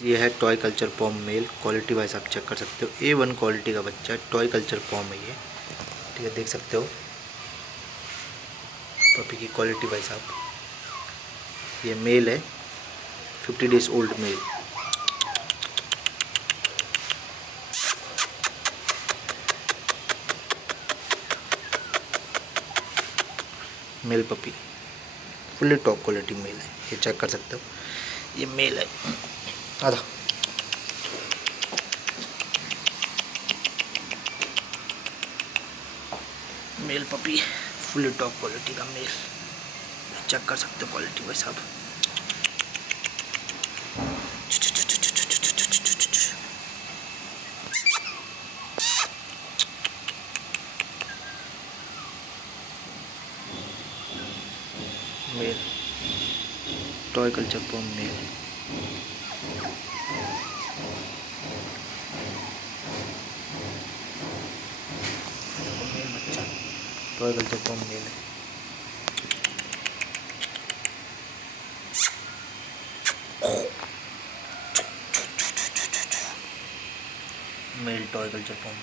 ये है toy culture pom male. Quality wise आप चेक कर सकते हो, A1 क्वालिटी का बच्चा है। टॉय कल्चर पॉम है ये, ठीक है, देख सकते हो पपी की क्वालिटी वाइज आप। ये मेल है, 50 days old male. Male puppy fully top quality male है, ये चेक कर सकते हो। ये मेल है आधा। Male puppy fully top quality का मेल, चेक कर सकते हो क्वालिटी वाइज आप। Male toy culture pom male. Male बच्चा टॉय कल्चर पॉम मेल है। मेल टॉय कल्चर पॉम।